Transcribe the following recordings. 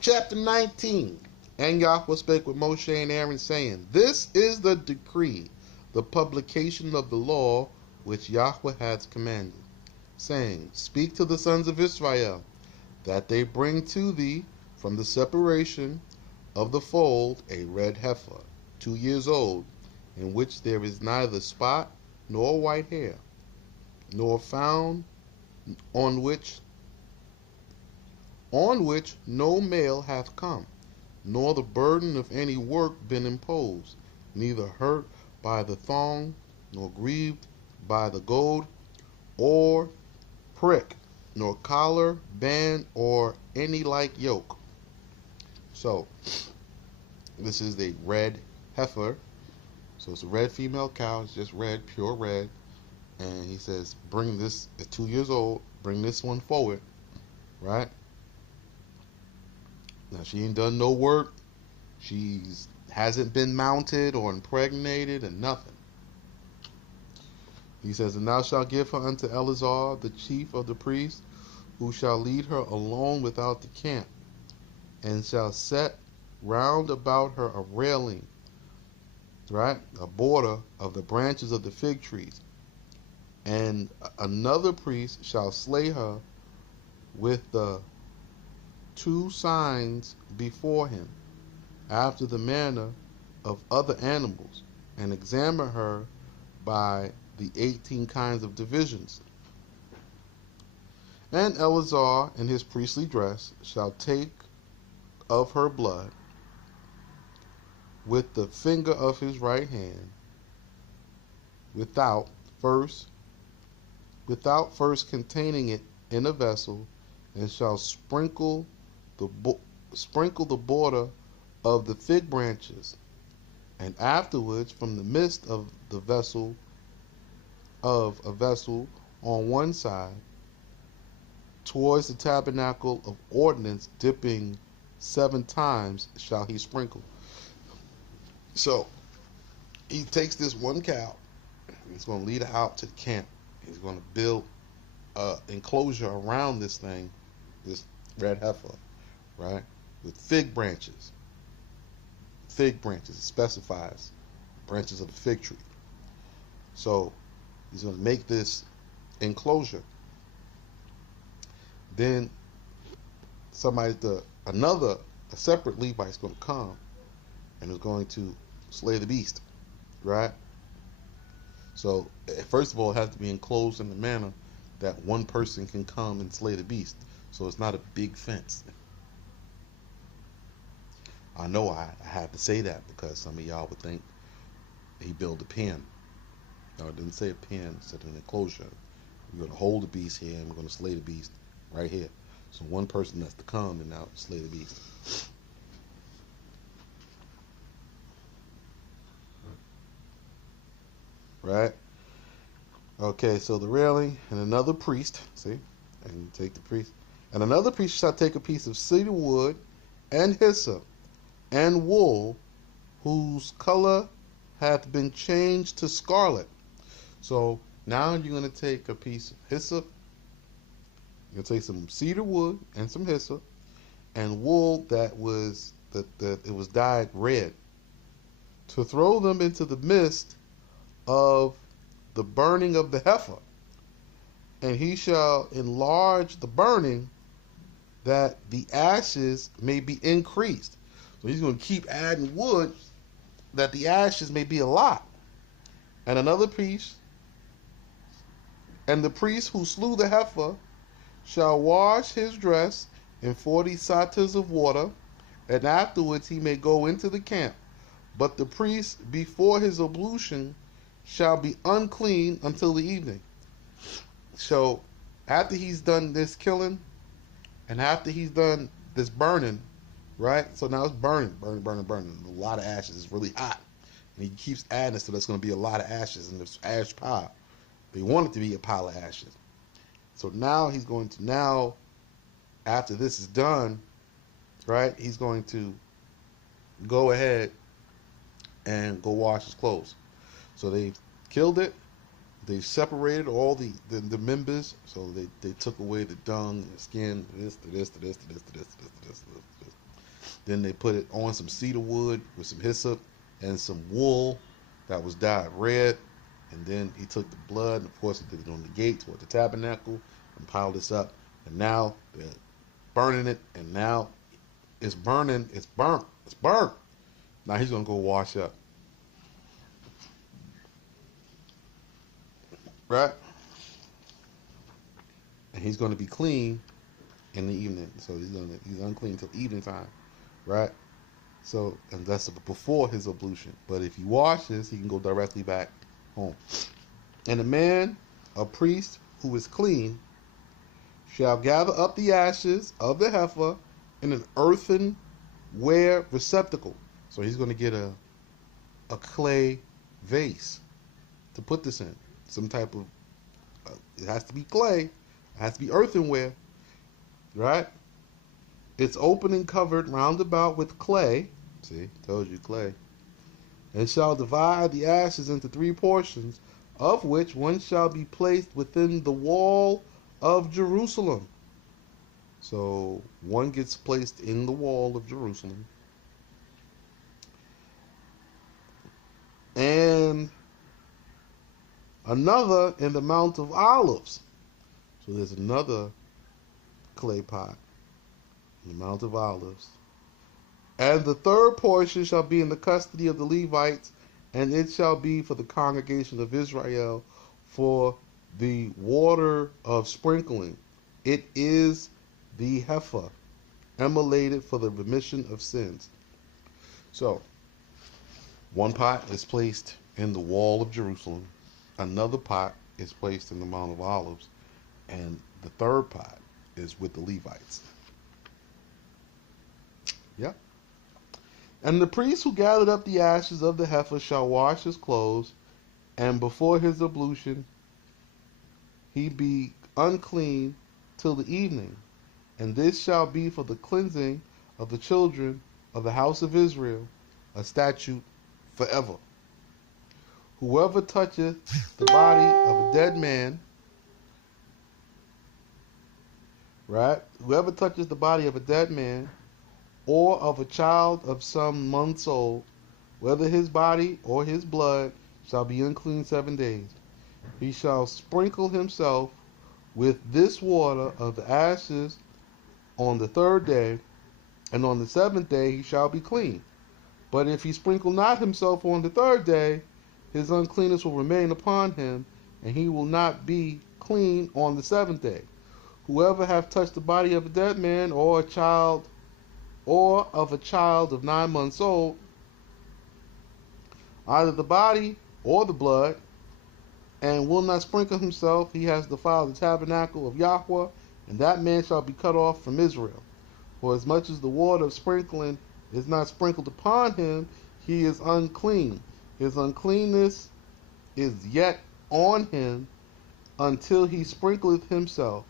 Chapter 19. And Yahweh spake with Moshe and Aaron, saying, This is the decree, the publication of the law which Yahweh hath commanded, saying, Speak to the sons of Israel, that they bring to thee from the separation of the fold a red heifer, 2 years old, in which there is neither spot nor white hair, nor found on which no male hath come, nor the burden of any work been imposed, neither hurt by the thong, nor grieved by the goad, or prick, nor collar, band, or any like yoke. So, this is the red heifer. So it's a red female cow. It's just red, pure red. And he says, bring this, at 2 years old, bring this one forward, right? Now, she ain't done no work. She hasn't been mounted or impregnated and nothing. He says, And thou shalt give her unto Eleazar, the chief of the priests, who shall lead her alone without the camp, and shall set round about her a railing, right, a border of the branches of the fig trees. And another priest shall slay her with the 2 signs before him, after the manner of other animals, and examine her by the 18 kinds of divisions. And Eleazar in his priestly dress shall take of her blood with the finger of his right hand, without first containing it in a vessel, and shall sprinkle the border of the fig branches, and afterwards from the midst of a vessel on one side towards the tabernacle of ordinance, dipping 7 times shall he sprinkle. So he takes this one cow, he's going to lead her out to the camp. He's going to build an enclosure around this thing, this red heifer, right, with fig branches. Fig branches, it specifies branches of the fig tree. So he's going to make this enclosure. Then a separate Levite is going to come and is going to slay the beast, right? So first of all, it has to be enclosed in a manner that one person can come and slay the beast. So it's not a big fence. I know I have to say that because some of y'all would think he built a pen. No, it didn't say a pen, it said an enclosure. We're going to hold the beast here and we're going to slay the beast right here. So one person has to come and now slay the beast. Right? Okay, so the railing, and another priest, see, and take the priest, and another priest shall take a piece of cedar wood and hyssop and wool, whose color hath been changed to scarlet. So now you're going to take a piece of hyssop, you're going to take some cedar wood and some hyssop, and wool that it was dyed red, to throw them into the midst of the burning of the heifer, and he shall enlarge the burning, that the ashes may be increased. So he's going to keep adding wood that the ashes may be a lot. And another priest, and the priest who slew the heifer shall wash his dress in 40 satas of water, and afterwards he may go into the camp. But the priest before his ablution shall be unclean until the evening. So after he's done this killing, and after he's done this burning, right? So now it's burning. A lot of ashes. It's really hot. And he keeps adding this, so there's going to be a lot of ashes in this ash pile. They want it to be a pile of ashes. So now he's going to, after this is done, right, he's going to go ahead and go wash his clothes. So they've killed it. They've separated all the members. So they took away the dung, the skin, this, to this, to this, to this, to this, to this, to this, to this. Then they put it on some cedar wood with some hyssop and some wool that was dyed red. And then he took the blood, and of course he did it on the gate toward the tabernacle and piled this up. And now they're burning it, and now it's burning, it's burnt, it's burnt. Now he's gonna go wash up. Right? And he's gonna be clean in the evening. So he's unclean until evening time. Right? So, and that's before his ablution. But if he washes, he can go directly back home. And a man, a priest who is clean, shall gather up the ashes of the heifer in an earthenware receptacle. So he's going to get a clay vase to put this in. Some type of, it has to be clay, it has to be earthenware, right? It's open and covered round about with clay. See, told you clay. And shall divide the ashes into 3 portions, of which one shall be placed within the wall of Jerusalem. So one gets placed in the wall of Jerusalem. And another in the Mount of Olives. So there's another clay pot in the Mount of Olives. And the 3rd portion shall be in the custody of the Levites, and it shall be for the congregation of Israel for the water of sprinkling. It is the heifer, immolated for the remission of sins. So, one pot is placed in the wall of Jerusalem, another pot is placed in the Mount of Olives, and the 3rd pot is with the Levites. Yep. And the priest who gathered up the ashes of the heifer shall wash his clothes, and before his ablution he be unclean till the evening. And this shall be for the cleansing of the children of the house of Israel, a statute forever. Whoever toucheth the body of a dead man, right? Whoever touches the body of a dead man, or of a child of some months old, whether his body or his blood, shall be unclean 7 days. He shall sprinkle himself with this water of the ashes on the 3rd day, and on the 7th day he shall be clean. But if he sprinkle not himself on the 3rd day, his uncleanness will remain upon him, and he will not be clean on the 7th day. Whoever hath touched the body of a dead man, or a child, or of a child of 9 months old, either the body or the blood, and will not sprinkle himself, he has defiled the tabernacle of Yahweh, and that man shall be cut off from Israel. For as much as the water of sprinkling is not sprinkled upon him, he is unclean. His uncleanness is yet on him until he sprinkleth himself.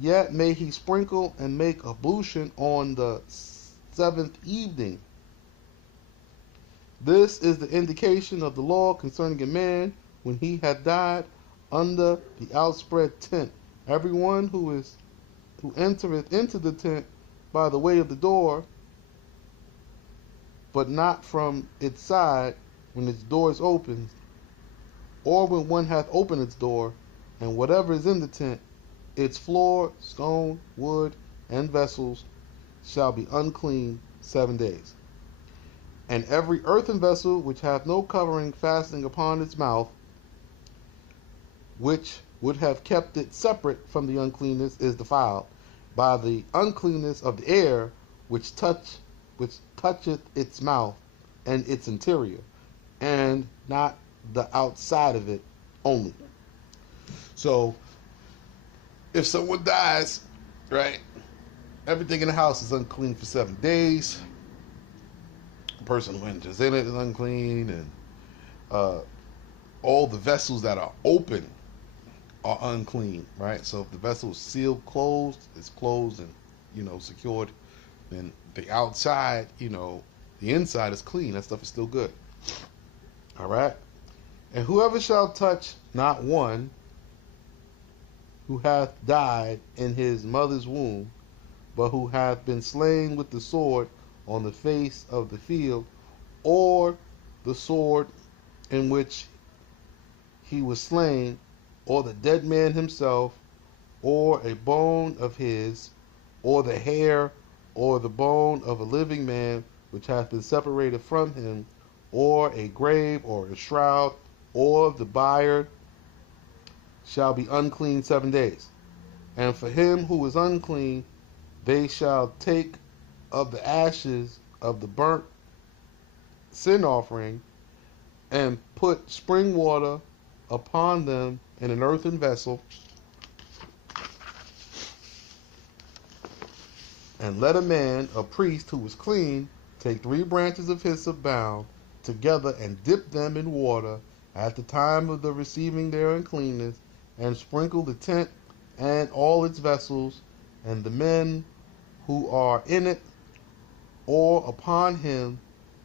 Yet may he sprinkle and make ablution on the 7th evening. This is the indication of the law concerning a man when he had died under the outspread tent. Everyone who entereth into the tent by the way of the door, but not from its side when its door is opened, or when one hath opened its door, and whatever is in the tent, its floor, stone, wood, and vessels, shall be unclean 7 days. And every earthen vessel which hath no covering fastening upon its mouth, which would have kept it separate from the uncleanness, is defiled by the uncleanness of the air which toucheth its mouth and its interior, and not the outside of it only. So, if someone dies, right, everything in the house is unclean for 7 days. The person who enters in it is unclean, and all the vessels that are open are unclean, right? So if the vessel is sealed, closed, it's closed and, secured, then the outside, the inside is clean. That stuff is still good. All right? And whoever shall touch not one who hath died in his mother's womb, but who hath been slain with the sword on the face of the field, or the sword in which he was slain, or the dead man himself, or a bone of his, or the hair, or the bone of a living man which hath been separated from him, or a grave, or a shroud, or the bier, shall be unclean 7 days. And for him who is unclean, they shall take of the ashes of the burnt sin offering, and put spring water upon them in an earthen vessel, and let a man, a priest who is clean, take 3 branches of hyssop bound together, and dip them in water at the time of the receiving their uncleanness, and sprinkle the tent and all its vessels, and the men who are in it, or upon him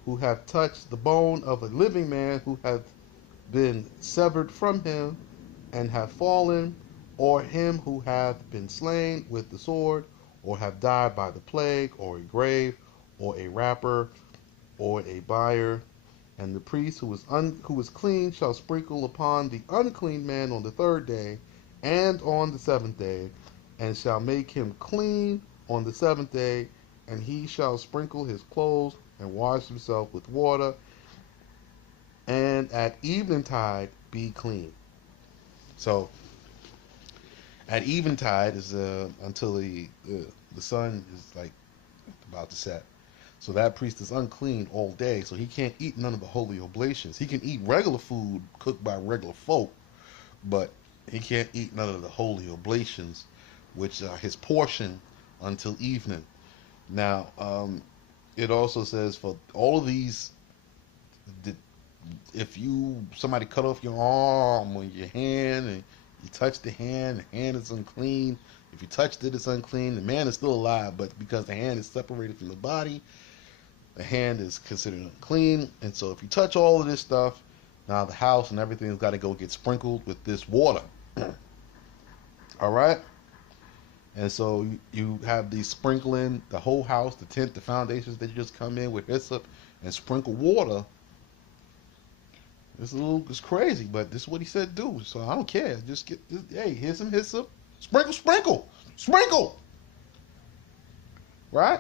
who hath touched the bone of a living man who hath been severed from him, and hath fallen, or him who hath been slain with the sword, or have died by the plague, or a grave, or a rapper, or a buyer. And the priest who is clean shall sprinkle upon the unclean man on the 3rd day, and on the 7th day, and shall make him clean on the 7th day. And he shall sprinkle his clothes, and wash himself with water, and at eventide be clean. So at eventide is until the sun is like about to set. So that priest is unclean all day, so he can't eat none of the holy oblations. He can eat regular food cooked by regular folk, but he can't eat none of the holy oblations, which are his portion until evening. Now, it also says for all of these, if somebody cut off your arm or your hand and you touch the hand is unclean. If you touched it, it's unclean. The man is still alive, but because the hand is separated from the body, the hand is considered unclean. And so if you touch all of this stuff, now the house and everything's got to go get sprinkled with this water. All right? And so you have these sprinkling the whole house, the tent, the foundations that you just come in with hyssop and sprinkle water. It's crazy, but this is what he said do. So I don't care. Just hey, here's some hyssop. Sprinkle, sprinkle, sprinkle. Right?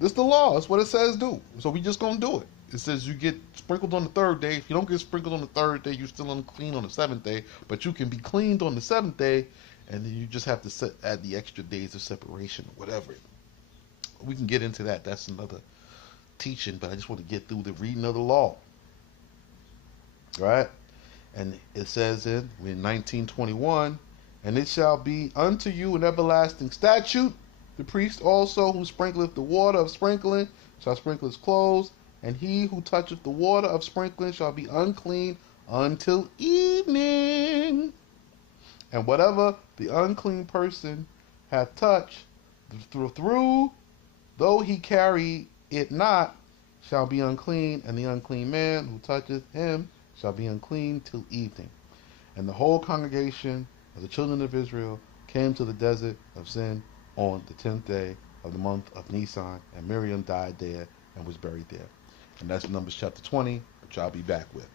This is the law. That's what it says do. So we just gonna do it. It says you get sprinkled on the 3rd day. If you don't get sprinkled on the 3rd day, you're still unclean on the 7th day. But you can be cleaned on the 7th day, and then you just have to add the extra days of separation or whatever. We can get into that. That's another teaching, but I just want to get through the reading of the law. Right? And it says in 19:21, and it shall be unto you an everlasting statute. The priest also who sprinkleth the water of sprinkling shall sprinkle his clothes, and he who toucheth the water of sprinkling shall be unclean until evening. And whatever the unclean person hath touched, though he carry it not, shall be unclean, and the unclean man who toucheth him shall be unclean till evening. And the whole congregation of the children of Israel came to the desert of Zin on the 10th day of the month of Nisan, and Miriam died there and was buried there. And that's Numbers chapter 20, which I'll be back with.